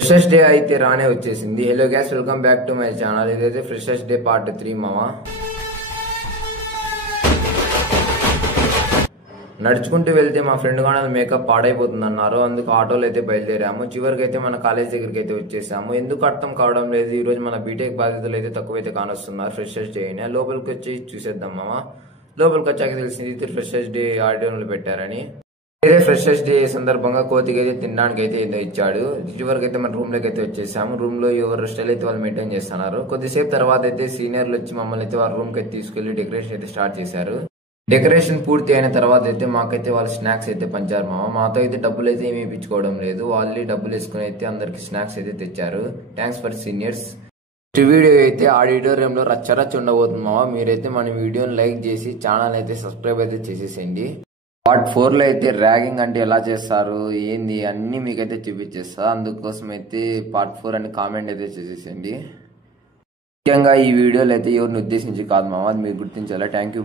Freshers day అయితే రానే వచ్చేసింది. Hello gas, welcome back to my channel. ఇదైతే ఫ్రెషర్స్ డే పార్ట్ 3 మామ. నడుచుకుంటూ వెళ్తే మా ఫ్రెండ్ గాన మేకప్ పాడైపోతుంది అన్నారు. అందుకు ఆటోలో అయితే బయలుదేరాము. చివరికి అయితే మన కాలేజ్ దగ్గరికి అయితే వచ్చేసాము. ఎందుకు అర్థం కావడం లేదు. ఈ రోజు మన బీటెక్ బాధితులు అయితే తక్కువైతే కానొస్తున్నారు. ఫ్రెషర్స్ డే అయినా లోపలికి వచ్చి చూసేద్దాం మామ. లోపలికి వచ్చాక తెలిసింది ఫ్రెషర్స్ డే ఆడిటోరియంలో పెట్టారని. ఇదే ఫ్రెషర్స్ డే సందర్భంగా కోతికి అయితే తినడానికి అయితే ఏదో ఇచ్చాడు. చివరికి అయితే మన రూమ్ లోకి అయితే వచ్చేసాము. రూమ్ లో ఎవరు స్టైల్ అయితే వాళ్ళు మెయింటైన్ చేస్తున్నారు. కొద్దిసేపు తర్వాత అయితే సీనియర్లు వచ్చి మమ్మల్ని అయితే వాళ్ళ రూమ్ కి అయితే తీసుకెళ్లి డెకరేషన్ అయితే స్టార్ట్ చేశారు. డెకరేషన్ పూర్తి అయిన తర్వాత అయితే మాకైతే వాళ్ళు స్నాక్స్ అయితే పంచారు మామ. మాతో అయితే డబ్బులు అయితే ఏమీ ఇప్పించుకోవడం లేదు. వాళ్ళే డబ్బులు వేసుకుని అయితే అందరికి స్నాక్స్ అయితే తెచ్చారు. Thanks for seniors. వీడియో అయితే ఆడిటోరియంలో రచ్చరచ్చ ఉండబోతుంది మామ. మీరైతే మన వీడియోని లైక్ చేసి ఛానల్ అయితే సబ్స్క్రైబ్ అయితే చేసేసేయండి. పార్ట్ 4 లో అయితే ర్యాగింగ్ అంటే ఎలా చేస్తారు ఏంది అన్ని మీకైతే చూపించేస్తా. అందుకోసం అయితే పార్ట్ 4 అని కామెంట్ అయితే చేసేసేయండి. ముఖ్యంగా ఈ వీడియోలో అయితే ఎవరిని ఉద్దేశించి కాదు మామ, అది మీరు గుర్తించాలా. Thank you.